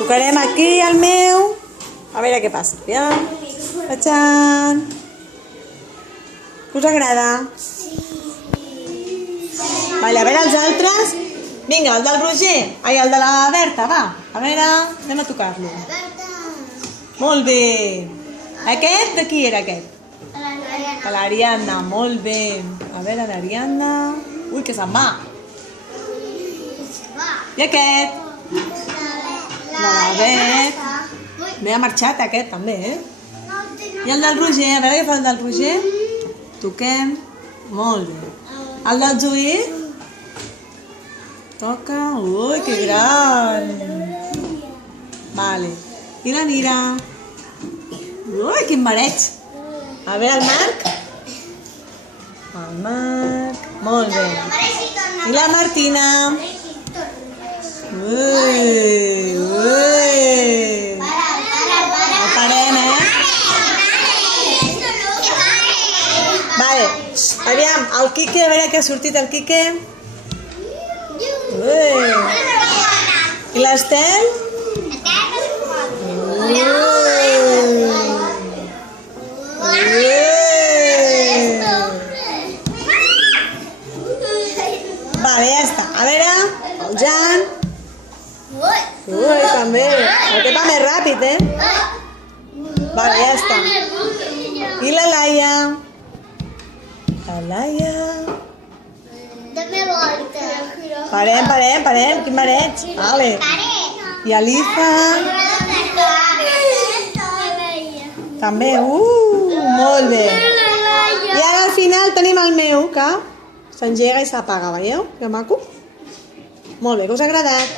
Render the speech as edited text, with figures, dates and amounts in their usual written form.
Tocarem aquí el meu. A veure què passa. Aviam. Tachan. Us agrada? Vale, a veure els altres. Vinga, el del Roger. Ai, el de la Berta, va. A veure, anem a tocar-lo. Molt bé. Aquest, de qui era aquest? De l'Ariadna, molt bé. A veure, l'Ariadna. Ui, que se'n va. I aquest? La Bet. Bé, ha marxat aquest també, I el del Roger, a veure què fa el del Roger. Toquem. Molt bé. El del Lluís? Toca. Ui, que gran. Vale. I la Nira? Ui, quin mareig. A veure el Marc. El Marc. Molt bé. I la Martina? Ui, ui. No parem, Vale. Aviam, el Quique, a veure què ha sortit el Quique. Ui. I l'Estel? Ui. Vale, ja està. A veure, el Jan. Ui, també. Aquest va més ràpid, Vale, ja està. I la Laia? La Laia... Dame volta. Parem, quin mareig. Vale. I Alifa? També, molt bé. I ara al final tenim el meu, que s'engega i s'apaga, veieu? Que maco. Molt bé, que us ha agradat?